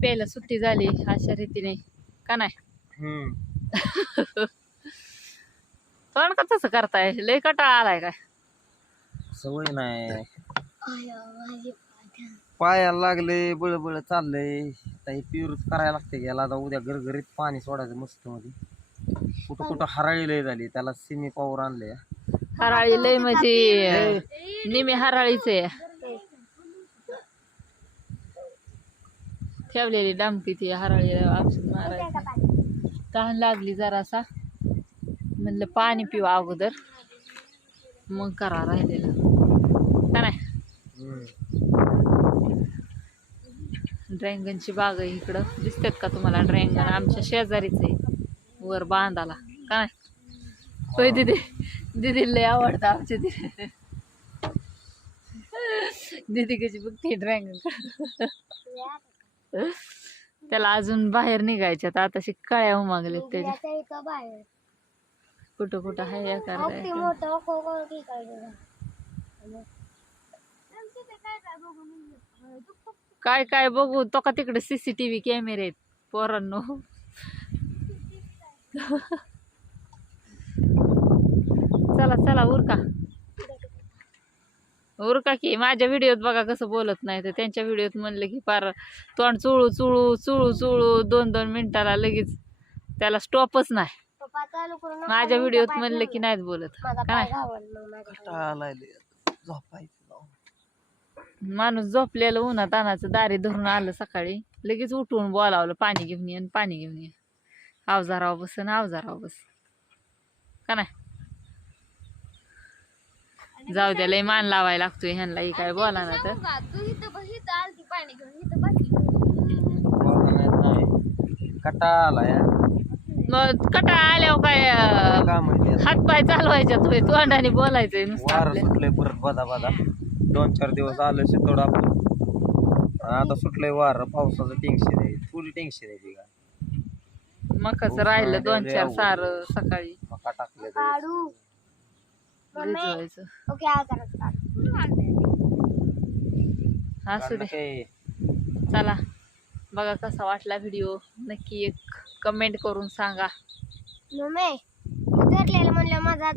प्यायला सुट्टी झाली अशा रीतीने का नाही. पण का तसं करताय, लय कटाळा आलाय काय? सवय नाही, पायाला लागले बळबळ चाललंय. काही प्युरच करायला लागते याला. आता उद्या घरघरीत पाणी सोडायचं मस्त मध्ये. कुठं कुठं हराळी लय झाली, त्याला सिमी पावर आणले. हराळी लय म्हणजे निमी हराळीच आहे. ठेवलेली डामकी ती हराळी औषध मारायचं. तहान लागली जरासा, म्हणलं पाणी पिवा अगोदर मग करा राहिलेलं का नाही. ड्रॅगनची बाग आहे इकडं, दिसतात का तुम्हाला ड्रॅगन? आमच्या शेजारीच आहे वर बांधाला का नाही. होय दीदी, दीदी लय आवडतं आमच्या दीदी. दीदी कशी बघते ड्रॅगन. त्याला अजून बाहेर निघायच्यात, आता कळ्या उमागलेत त्याच्या. कुठं कुठं आहे काय काय बघू तो का तिकडे CCTV कॅमेरे आहेत पोरांनो. चला चला उरका उरका की. माझ्या व्हिडिओत बघा कसं बोलत नाही, तर त्यांच्या व्हिडिओत म्हणलं की पार तोंड चुळू चुळू चुळू चुळू 2-2 मिनिटाला लगेच त्याला स्टॉपच नाही. माझ्या व्हिडिओत म्हणलं की नाहीत बोलत काय. माणूस झोपलेलं उन्हात तानाचं दारी धरून आलं सकाळी, लगेच उठून बोलावलं पाणी घेऊन ये पाणी घेऊन ये. अवजाराव बस ना अवजाराव बस का नाही. जाऊ द्या, लय मान लावायला लागतोय ह्यांना. ही काय बोला ना तर मग कटाळा आल्यावर काय हात पाय चालवायच्या तुम्ही, तोंडाने बोलायचंय नुसतं. सुटलंय परत बदा बदा. 2-4 दिवस आलं शितोड आपलं, आता सुटलंय वार. पावसाचं टेन्शन आहे, थोडी टेन्शन आहे ती काय. मग कसं राहिलं 2-4 सार सकाळी मका टाकले. असू दे. चला बघा कसा वाटला व्हिडिओ, नक्की एक कमेंट करून सांगा. म्हणलं माझा